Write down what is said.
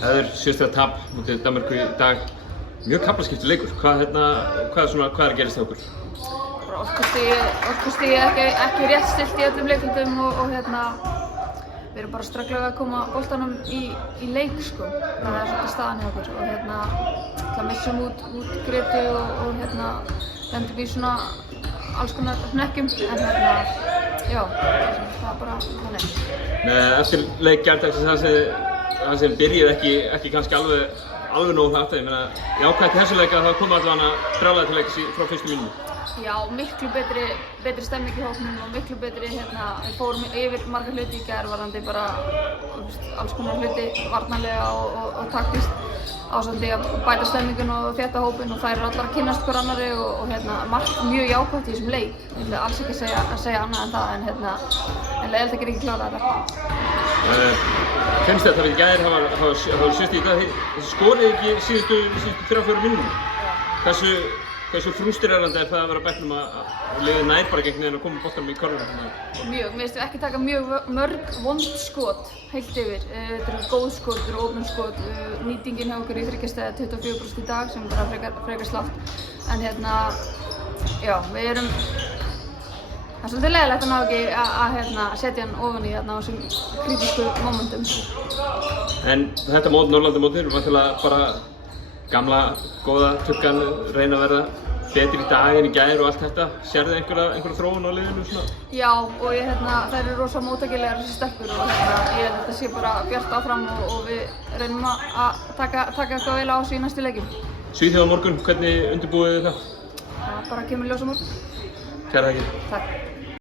Það síðasta tap mútið Danmörku í dag. Mjög kaflaskiptur leikur. Hvað er að gerast hjá okkur? Orkustigið ekki rétt stillt í öllum leiklutum og við erum bara að ströggla við að koma boltanum í leik sko. Það er svolítið staðan hjá okkur og það missum út Gretu og lendum í svona alls konar hnekkjum en já, það er bara þannig. Eftir leik gærdagsins það sem byrjaði ekki kannski alveg nógu hratt. Ég meina, jákvætt þessu leik að það kom allavega brjálæði til leiks frá fyrstu mínútu. Já, miklu betri stemning í hópnum og miklu betri við fórum yfir marga hluti í gær varðandi bara alls konar hluti varnarlega og taktist ásamt því að bæta stemningun og þétta hópinn og þær eru allar að kynnast hver annarri og margt mjög jákvætt í þessum leik. Ég ætla alls ekki að segja annað en það en leiðilegt ekki klárað þetta. Finnst þér það í gær hafa sést í dag skorið ekki síðustu 3-4 mínútur? Hversu frústrerandi er það að vera á bekknum að liðið nær bara gegn að koma boltanum í körfuna? Mjög. Mér finnst við ekki taka mjög mörg vond skot heilt yfir. Þetta eru góð skot, þetta eru opin skot. Nýtingin hjá okkur í 3 24% í dag sem er bara frekar slátt. En já, við erum það er svolítið leiðilegt að ná ekki að setja hann ofan í á þessum kritísku momentum. En þetta mót, Norðurlandamótið, er vantilega bara gamla, góða tuggan reyna að verða betri í dag en í gær og allt þetta. Sérðu einhverja þróun á liðinu svona? Já, og þær eru rosa móttækilegar þessi stelpur og ég held að þetta sé bara bjart áfram og við reynum að taka eitthvað vel á sig í næstu leikjum. Svíþjóð á morgun, hvernig undirbúið þið það? Það bara kemur ljós á morgun. Kærar þakkir. Takk.